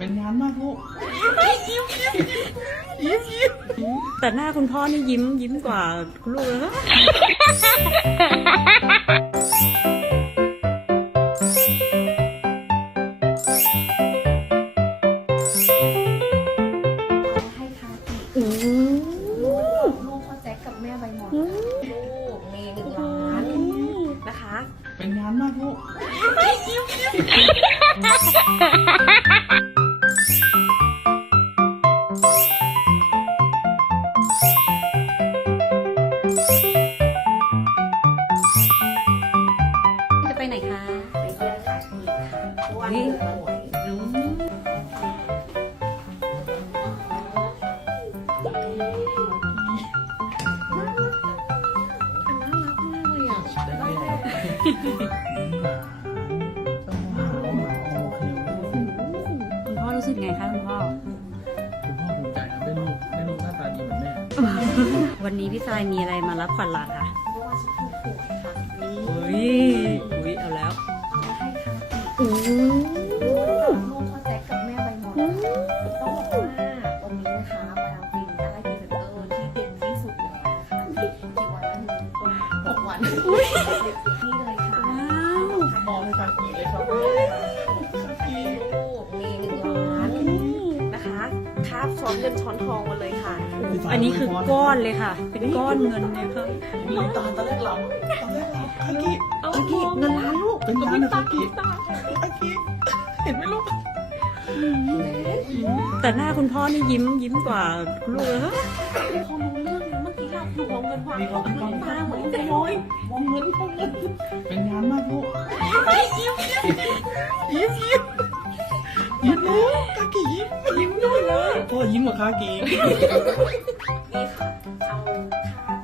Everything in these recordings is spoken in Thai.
ป็นงานมากลูกยิ้มยิ้มยิ้มยิ้มแต่หน้าคุณพ่อนี่ยิ้มยิ้มกว่าคุณลูกเลยเป็นงานมากลูกคุณพ่อรู้สึกไงคะคุณพ่อคุณพ่อภูมิใจครับได้ลูกได้ลูกหน้าตาดีเหมือนแม่วันนี้พี่สายมีอะไรมารับขวัญหลานคะเพราะว่าฉันถูกหวยันี่เลยค่ะมองไปทางนี้เลยคาบช้อนเงินช้อนทองมาเลยค่ะ อันนี้คือก้อนเลยค่ะ เป็นก้อนเงินเนี่ยค่ะมีตาตาเล็กหลับตาเล็กหลับอากิอเงินล้านลูกเงินล้านนะอากิอากิเห็นไหมลูก แต่หน้าคุณพ่อนี่ยิ้มยิ้มกว่าลูกเลยฮเลยค่ะวงเงินความเงินมาเหมือนกันเมยวงเงินวงเงินเป็นงานมากพวกยิ้มยิ้มยิ้มยิ้มยิ้มเลยคากียิ้มยิ้มด้วยเลยพ่อยิ้มกับคากิ นี่ค่ะ เอาค่า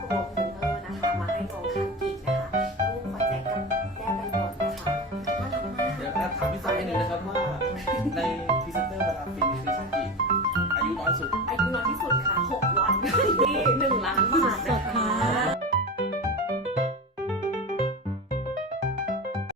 ตัวคอมพิวเตอร์นะคะมาให้น้องคากีนะคะลูกขอแจกกับแม่กันก่อนนะคะเดี๋ยวถามพี่ชายหน่อยนะครับว่า ในพรีเซนเตอร์ประจำปีมีใคิอายุน้อยสุดอายุน้อยที่สุดค่ะหกที่1ล้านบาทนะคะ